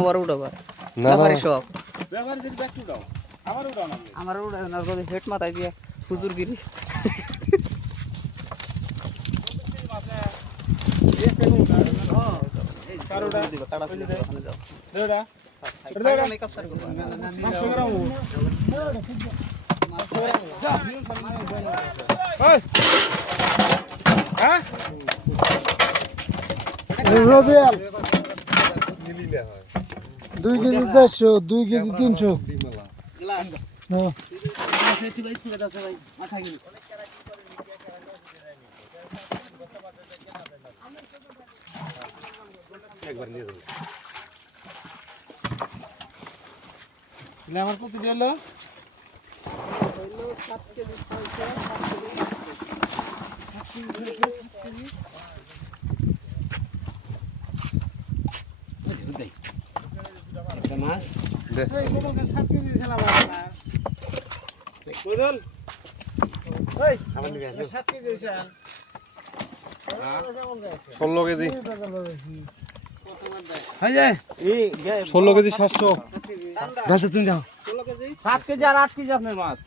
আবার উঠাবার না না ব্যাপারে সব ব্যবহার যদি ব্যাগ উঠাও আমার উঠাও না আমার উঠায় না যদি হেড মাথায় দিয়ে হুজুরগিরি কারোটা দিবা তাড়াতাড়ি দিবা, ওখানে যাও দেড়া টাকা মেকআপ সার করবা পাঁচশো গ্রাম হ্যাঁ রবিয়াল দুই কেজি চারশো দুই কেজি তিনশো। হ্যাঁ। আমার কত গেল ষোলো কেজি। ষোলো ষোলো কেজি সাতশো। চান্দা তুমি যাও। সাত কেজি আর আট কেজি আপনার মাছ।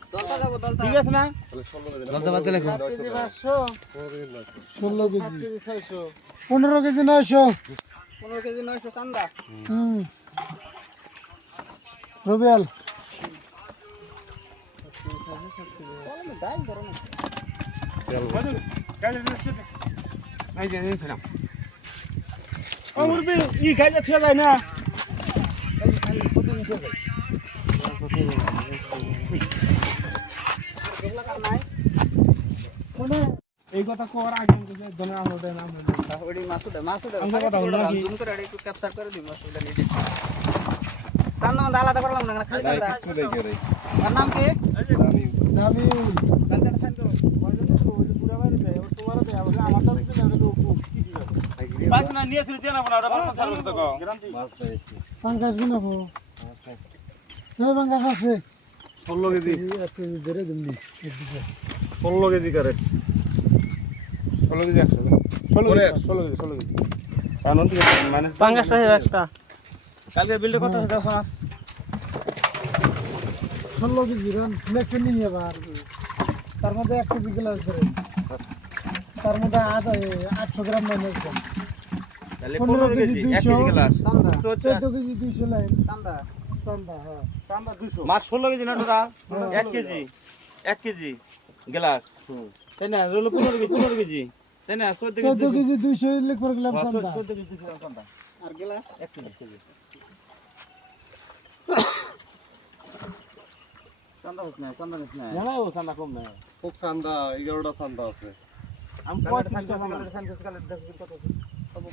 ঠিক আছে না? ষোলো কেজি। পনেরো কেজি নয়শো। পনেরো কেজি নয়শো চান্দা। হুম। রবিয়াল। দাই করো না ই খাই যাচ্ছে ভাই না? এগুলো কার নাই এই কথা কর আগে ধরে আমরা দেন আমরা ওডি মাসুদে মাসুদে আমরা কথা হলো নাকি? জুম করে একটু ক্যাপচার করে দিই মাসুদে নিজে চান্দা আলাদা করলাম না খালি চান্দা আর নাম কি? আছে ষোলো কেজি। ষোলো কেজি কারে। ষোলো কেজি একশো। ষোলো কেজি ষোলো কেজি ষোলো কেজি। মানে পাঙ্গাস একটা। কালকে বিলটা কত আছে দেখো ষোলো কেজি রান লেখে নিয়ে আবার তার মধ্যে এক কেজি গ্লাস ধরে। তার মধ্যে আধা আটশো গ্রাম তাহলে পনেরো কেজি দুইশো। চোদ্দ কেজি দুইশো লাইন চান্দা। চান্দা হ্যাঁ। মাছ ষোলো কেজি না টোটা এক কেজি। এক কেজি গ্লাস তাই না? রোল পনেরো কেজি পনেরো কেজি। তাই না? চোদ্দ কেজি দুইশো। লিখে গেলাম চান্দা। চোদ্দ কেজি চান্দা। আর গেলাস এক কেজি। চান্দা হচ্ছে না চান্দা হচ্ছে না না ও চান্দা কম না খুব চান্দা এগারোটা চান্দা আছে আমি পঁয়ত্রিশটা চান্দা চান্দা কত